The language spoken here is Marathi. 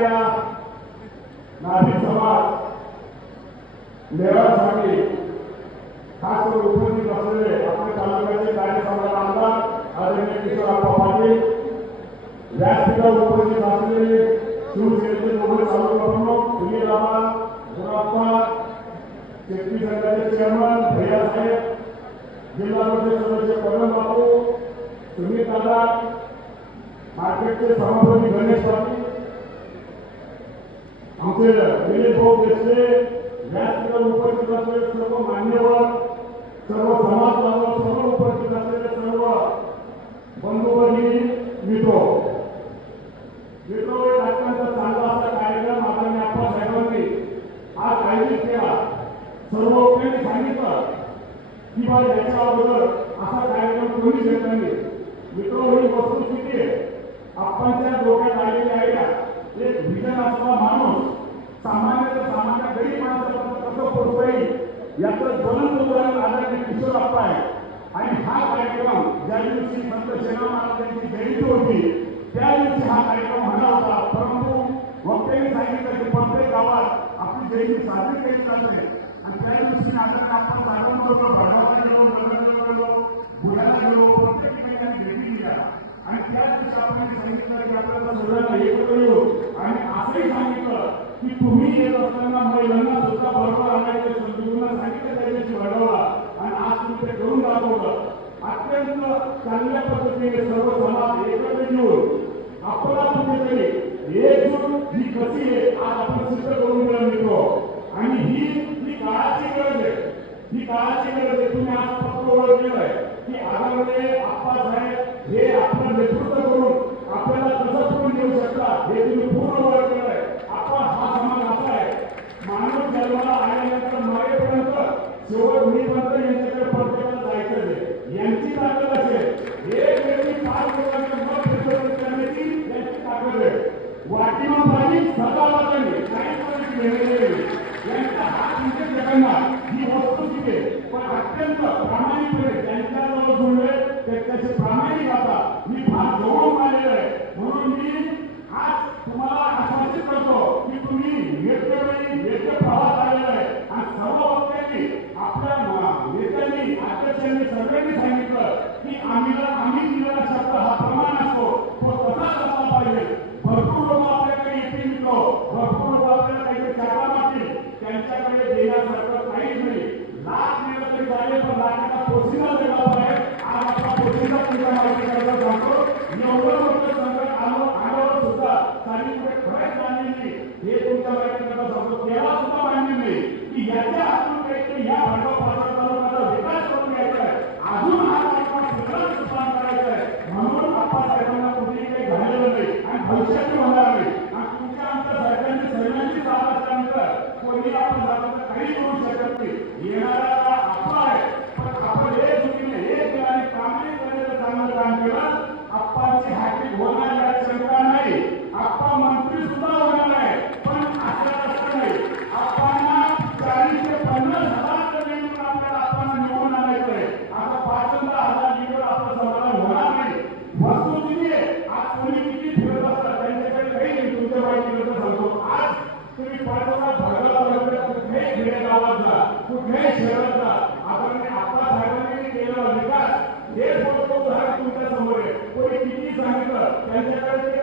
या नाभिक समाज लेवासाठी खास करून उपस्थित असलेले आपल्या तालुक्याचे कार्यसम्राट आमदार आदरणीय किशोरप्पा पाटील, व्यासपीठावर उपस्थित असलेले शिवसेनेचे दोघे तालुका प्रमुख सुनील आबा, गुराप्पा, शेतकरी संघाचे चेअरमन भैयासाहेब, जिल्हा परिषद सदस्य पवन बाबू, सुनील दादा, मार्केटचे सभापती गणेश पाटील, आमचे दिलीप भाऊ देशले, व्यासपीठावर उपस्थित असलेले सर्व मान्यवर, सर्व समाज बांधव, सर्व उपस्थित असलेले सर्व बंधू भगिनी, मित्र एक अत्यंत चांगला असा कार्यक्रम आदरणीय आप्पासाहेबांनी आज आयोजित केला. सर्वोपरी सांगितलं की बा याच्या अगोदर असा कार्यक्रम कोणीच घेतला नाही. मित्र ही वस्तुस्थिती आहे. आप्पांच्या डोक्यात आलेली आयडिया, एक विजन असलेला माणूस सामान्य गरीब माणसाला कसं पोचता येईल याचं ज्वलंत उदाहरण आदरणीय किशोरप्पा आहे. आणि हा कार्यक्रम ज्या दिवशी संत शेना महाराजांची जयंती होती त्या दिवशी हा कार्यक्रम होणार होता. परंतु वक्त्यांनी सांगितलं की प्रत्येक गावात आपली जयंती साजरी केली जाते आणि त्या दिवशी आदरणीय आपण साधारण भडगावला गेलो, नगरला गेलो, बुलढाणा गेलो, प्रत्येक ठिकाणी भेटी दिल्या आणि त्या दिवशी आपण सांगितलं की आपल्याला सगळ्यांना एकत्र येऊ आणि असंही सांगितलं की तुम्ही येत असताना महिलांना सुद्धा बरोबर आणायचे समजून सांगितलं त्या दिवशी भडगावला आणि आज तुम्ही ते करून दाखवलं. अत्यंत चांगल्या पद्धतीने सर्व समाज एकत्र येऊन आपला कुठेतरी एकजूट ही कशी आहे आज आपण सिद्ध करून दिला मिळतो. आणि ही काळाची गरज आहे. ही काळाची गरज आहे. तुम्ही आज फक्त ओळखलेलं आहे की आदरणीय आप्पासाहेब हे आपलं नेतृत्व करून आपल्याला कसं करून देऊ शकतात हे तुम्ही पूर्ण ओळखलेलं आहे. आपण हा समाज असा आहे, मानव जन्माला आल्यानंतर मरेपर्यंत शेवट होईपर्यंत यांच्याकडे प्रत्येकाला जायचं आहे. यांची ताकद असेल एक व्यक्ती 5 लोकांचे मत विसर्जन करण्याची यांची ताकद आहे. वाटीमा पाणी सदावादाने यांचा हात म्हणजे जगन्नाथ ही वस्तुस्थिती आहे. पण अत्यंत प्रामाणिकपणे त्यांच्याजवळ जुळले त्याचे प्रामाणिक आता मी फार जवळून आलेलो आहे. म्हणून मी आज तुम्हाला आश्वासित करतो की तुम्ही योग्य प्रवास आलेला आहे आणि सर्व वक्त्यांनी आपल्या नेत्यांनी अध्यक्षांनी सगळ्यांनी सांगितलं की आम्ही दिलेला शब्द हा प्रमाण असतो तो कसाच असला पाहिजे. भरपूर लोक आपल्याकडे येतील मित्र, भरपूर लोक आपल्याला काहीतरी चाटा मागतील, त्यांच्याकडे देण्यासारखं काहीच नाही. लाख मिळत तरी चालेल पण लाखाचा पोशिंदा वेगळा आहे. आज आपला पोशिंदा तुमच्या माहिती करायला जातो. एवढं मोठं संकट आल्यावर सुद्धा काही खरंच मान्य नाही हे तुमच्या माहिती करता सांगतो. त्याला सुद्धा मान्य नाही की याच्या हातून काहीतरी या भडगाव पाचोरा तालुक्याचा विकास करून घ्यायचा आहे. अजून हा कार्यक्रम सगळं सुधारण करायचा आहे. म्हणून आप्पासाहेबांना कुठेही काही झालेलं नाही आणि भविष्यातही होणार नाही. आणि तुमच्या आमच्या सरकारची सर्वांची साथ असल्यानंतर कोणी आपण जातं काही करू शकत नाही. येणारा आपला आहे पण आपण हे चुकीने हे केलं प्रामाणिकपणे चांगलं काम केलं. आप्पाची हॅट्रिक होणार यात शंका नाही. आप्पा मंत्री सुद्धा होणार आहे पण असं नाही. आप्पांना 40 ते 50 हजार निवडून आपल्याला आप्पांना निवडून आणायचं आहे. आता 5-10 निवडून आपलं समाधान होणार नाही. वस्तुस्थिती आहे. आज तुम्ही किती फिरत असतात त्यांच्याकडे काही नाही. तुमच्या माहिती सांगतो आज तुम्ही पाठोपाठ भडगावला कुठल्याही खेडेगावात जा, कुठल्याही शहरात जा, आदरणीय आप्पासाहेबांनी केलेला विकास हे फोटो उदाहरण तुमच्या समोर आहे. कोणी किती सांगितलं त्यांच्याकडे